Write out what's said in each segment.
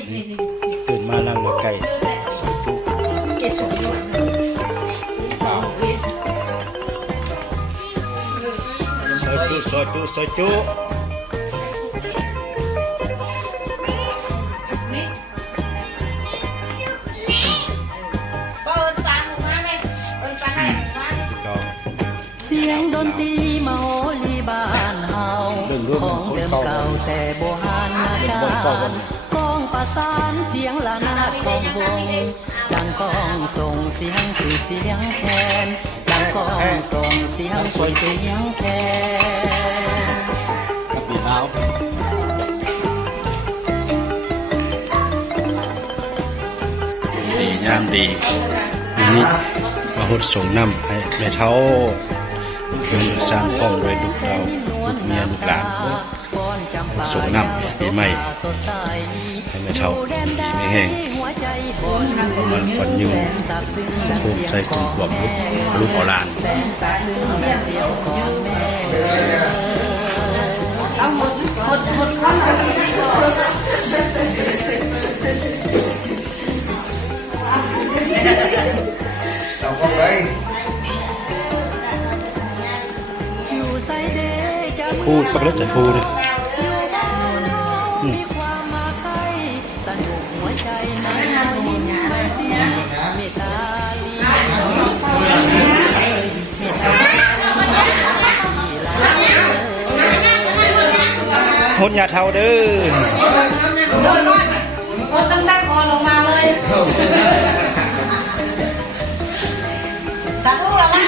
ตื่นมานั่งกับไก่สองจุสองจุซอยจุซอยจุเสียงดนตรีมาโหรีบ้านเฮาของเดิมเก่าแต่โบราณการกองประสานเสียงละนาดของวงดังกองส่งเสียงคือเสียงแคนดังกองส่งเสียงคือเสียงแคนกับปีน้าวดีงามดีนี่มาหดส่งน้ำให้แม่เท้าเงินสร้างป้องโดยลูกเราลูกเมียลูกหลานส่งน้ำปีใหม่ให้แม่เท้าดีไม่แห้งมันควันยุ่งถูกใส่กลุ่มขวบลูกเอาหลานพูดปกติแต่พูดเลยคนอย่าเท่าเด้อตั้งแต่คอลงมาเลยจับพวกเราบ้าง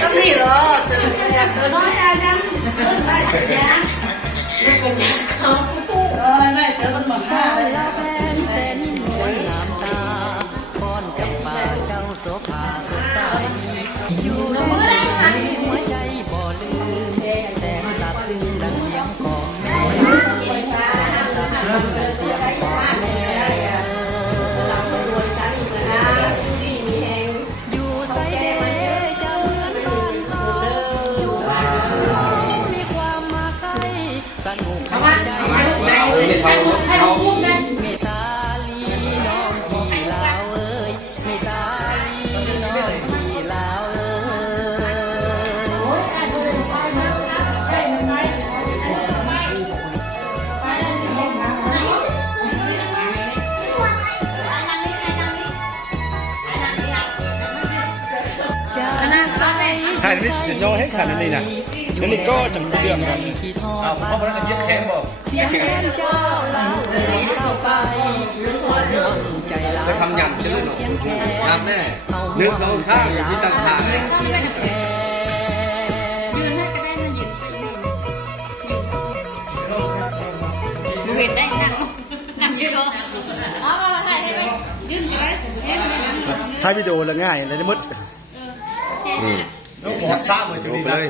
ต้องนี่เหรอสื่อน้อยอะไรนั่นได้สัญญาไม่เจอมันหมดหน้าเลยเส้นสวยงามตาพรจำปาเจ้าโสภาสดใสอยู่ในหัวใจบ่ลืมแสนสับซึ้งดังเสียงของแม่แสนสับซึ้งดังเสียงของแม่ให้เขาพูดได้เมตาลีน้องพี่ลาวเอ้ยเมตาลีน้องพี่ลาวเอ้ถ่ายนี่เดี๋ยวให้ถ่ายนี่นะเดี๋ยวนี้ก็จะเรื่องกันเพราะมันยึดแขนบอกจะทำยำชื่อหนูยำแน่เนื้อสองข้างอยู่ที่ต่างหากยืนให้ก็ได้มันยืนเห็นได้นั่งยืนรออ๋อมาถ่ายให้ไปยืนไปเลยถ่ายวิดีโอแล้วง่ายเลยมุดขอทราบเลยจุดนี้เลย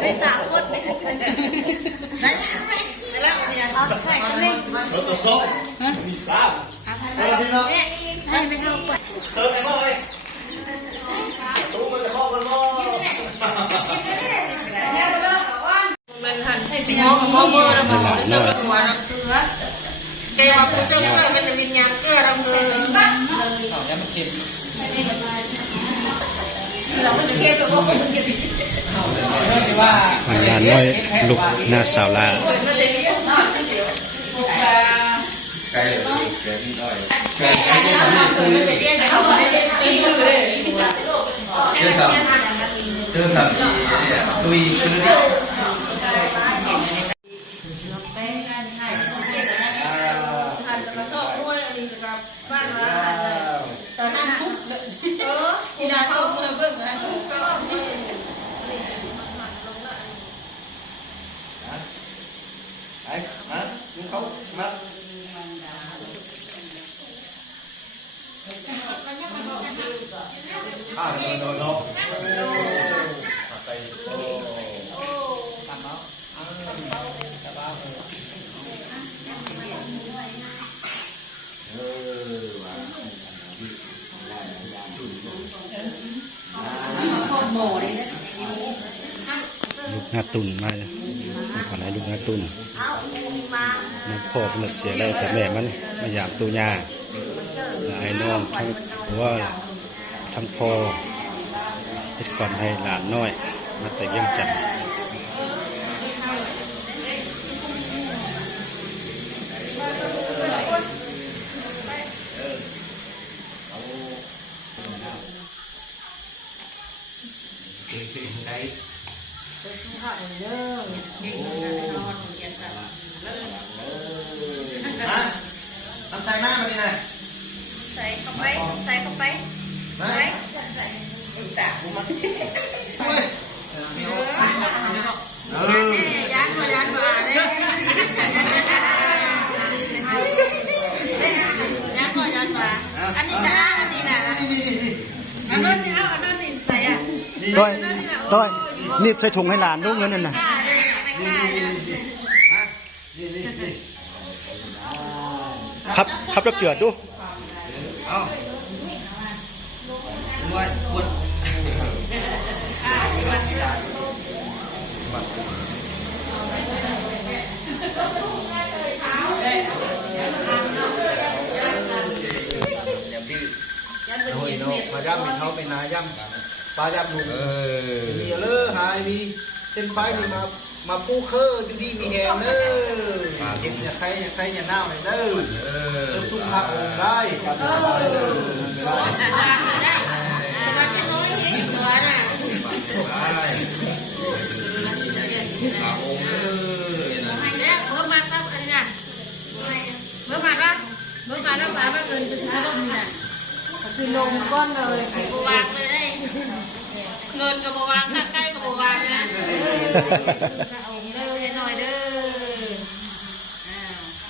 ไม่สาวกดเลยแล้วเนี่ยเขาถ่ายกันเลยรถตัวโซ่มีทราบให้ไปเท่ากดเติมไอ้หม้อเลยตู้มันจะครอบกันหม้อมันหันให้ไปมองเบอร์แล้วมันเชื่อมหัวน้ำเกลือเกลือผู้เชื่อมเกลือมันจะมีน้ำเกลือเราเกลือแล้วมันเค็มเราไม่เค็มแต่ว่ามันเค็มงานน้อยลูกหน้าสาวลาไก่เดี๋ยวนี่ด้อยไก่ที่ทำมาคือแต่เรียกแต่เขาบอกให้เป็นชื่อเลยเชื่อสับตุยคือตอนนั้นที่เราเข้าเมื่อเบิ่งนะก็ ไอ้มาลุงเขามาโดนไปทำเอาลูกหน้าตุ่นมาเลยอะไรลูกหน้าตุ่นมันพ่อมันเสียแล้วแต่แม่มันมาอยากตัวยาไอ้น้องทั้งหัวทั้งพ่อเฮ็ดก่อนให้หลานน้อยมาแต่ยังจันทร์ทำใส่มากมาดินะใส่เข้าไปใส่เข้าไปใส่ตาบุ้มมันยันมาเลยยันมาอันนี้นะอันนี้เอานี่ใส่อ่ะต้อยนี่ใส่ถุงให้หลานดูเงินนั่นน่ะพับแล้วเจือดดูเอาหมดหมดมาย่ำมีเขาเป็นนายย่ำปลาย่ำหนุ่มมีเลอหายมีเส้นไฟมีมาปูเคออยู่ดีมีแหงเนอเห็นอย่าใครอย่าหน้าเลยเนอสุภาพองได้คือลงก้อนเลยบวางเลยได้เงินกับบวางถ้าใกล้กับบวางนะเด้อหน่อยเด้อ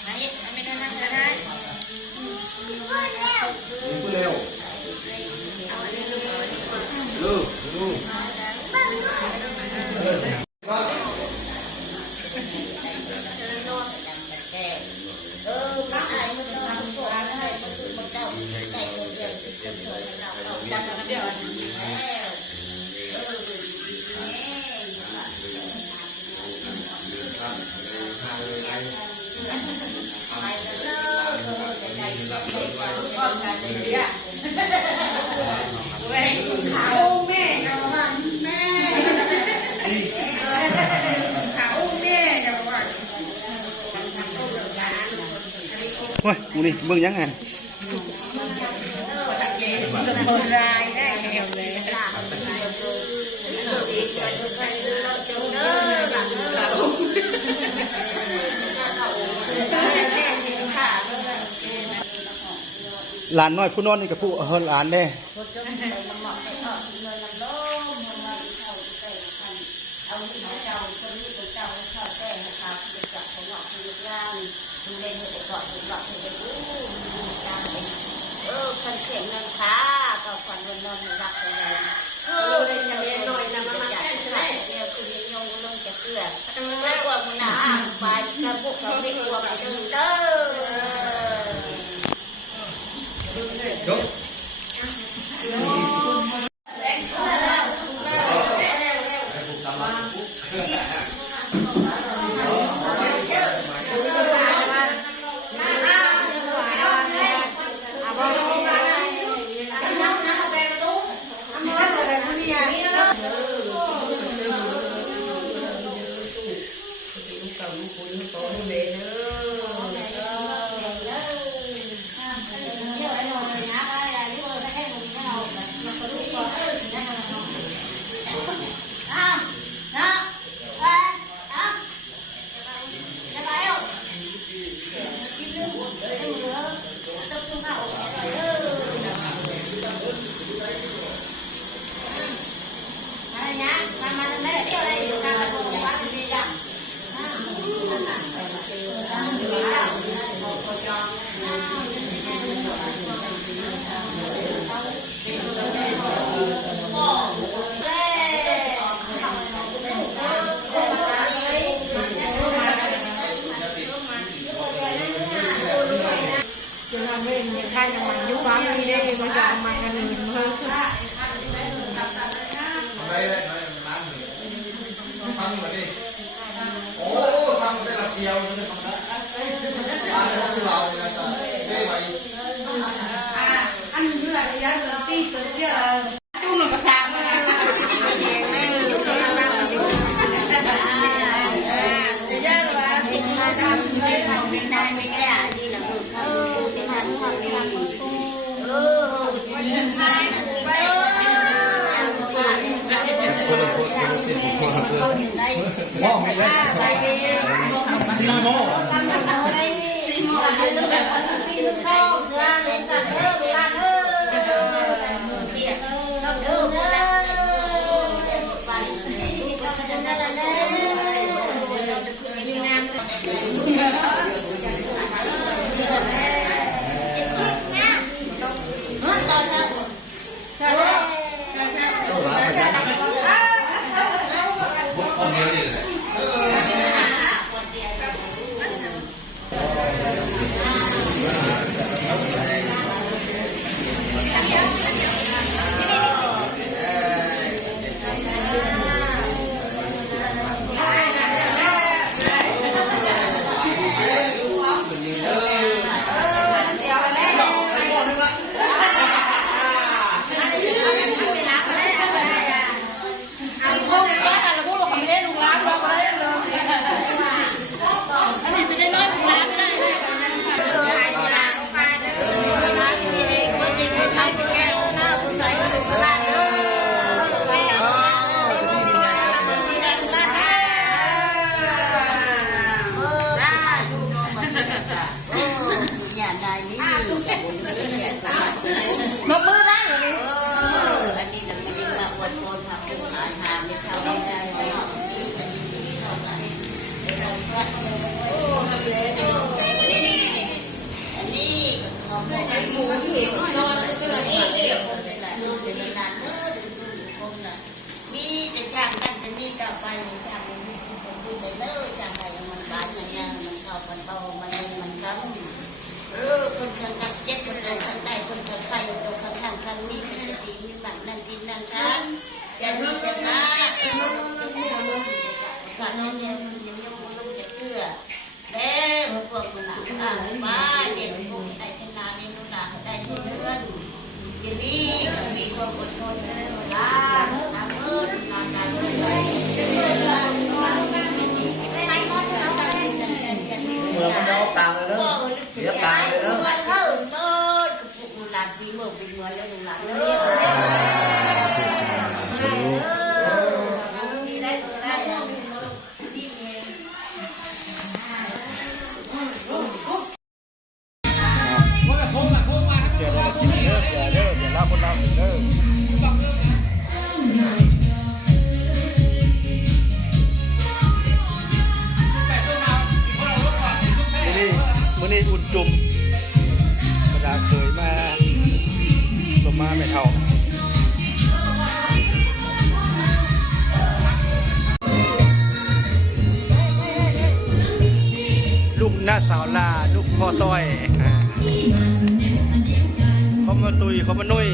ไหนไม่ได้นั่งจะได้พูดเร็วลูกโอ้ยมึงนี่มึงยังไงสมุนไพรได้แถวเลยหลานน้อยผู้นอนนี่กับผู้หลานแน่คนเสียงเงินค่ะก็ฝันวันนอนรักเลยเลยจะเรียนหน่อยนะมาแค่ไหนเดียวคือยังยงลงจะเกลือไม่กลัวมันหนาไปกระปุกเราไม่กลัวไปดึงเด้อ Hãy subscribe cho kênh Ghiền Mì Gõ để không bỏ lỡ những video hấp dẫn ใครจะมายุบบ้านนี้ได้มาจะมากันหนึ่งเพิ่มขึ้น โอ้ทำเป็นเชียวเลยทำได้ร้านของเราเนี่ยจะได้ไป อันนี้คืออะไรยะตีเสือเยอะตู้หนึ่งกระซังนะจะยากว่าสิ่งที่ทำไม่ทำไม่ได้ไม่ได้ดีหลังลูกเขาไม่ทันความดีมองไม่ได้ซีโม่ ลบมือได้เลย อันนี้เราไม่ได้มาอวดโกนทำผู้หายหาไม่เท่าไม่ได้เลยอันนี้ของหมูที่เห็นนอนตัวนี้เรียกคนหลายๆเป็นนานดูคนน่ะมีจะสร้างกันจะนี่ต่อไปสร้างมันคือไปเลิกสร้างอะไรมันบ้านอย่างเงี้ยมันเข้ากันโตมันกันคนข้างๆเจ็บคนข้างใต้คนข้างใต้ตัวข้างๆข้างนี้เป็นจะดีมีหมันนั่งกินนั่งทานจะรู้จะมาการนั่งเนี่ยมันยังยังมันจะเชื่อแล้วพวกคนน่ะมาเด็กพวกได้ชนะในนู่นน่ะได้ที่เดือนจะมีมีความอดทนนะทำนานๆเลย เมืองมันเอาตังเลยเนอะเสียตังเลยเนอะ มันเข้าต้นกับพวกมูลาปีเมื่อปีเมื่อแล้วมูลาแล้วได้เจอได้กินเด้อเดี๋ยวลาคนเราเด้อมื้อนี้อุ่นจุ่มเวลาเคยมาสมมาไม่เท่าลูกหน้าสาวลาลูกพ่อต้อยเขามาตุยเขามานุ่ย